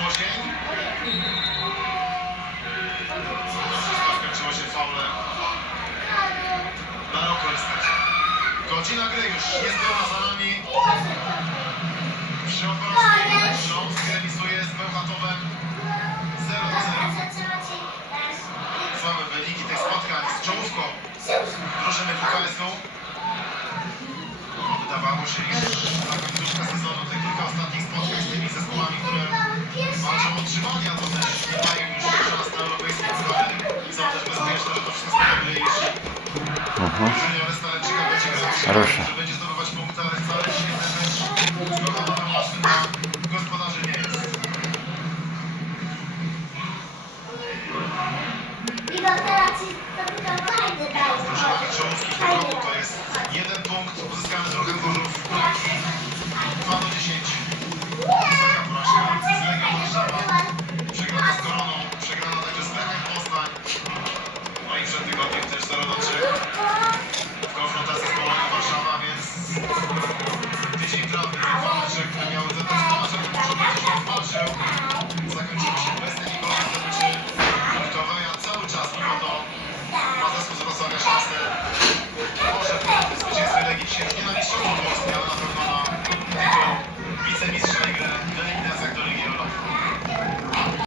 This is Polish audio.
Woźnień. Wszystko skończyło się faulem. Na rok niestety. Godzina gry już jest za nami. Środkowski Śląsk remisuje z Bełchatowem 0-0. Słabe wyniki tych spotkań z czołówką drużyny WKS-u. Wydawało się, iż ta końcówka sezonu, te kilka ostatnich spotkań z tymi zespołami, które walczą o utrzymanie, a to też nie mają już szans na europejskie składy. Są też bezpieczne, że to wszystko dobre, jeśli drużynie Oresta Lęczyka będzie grać, żeby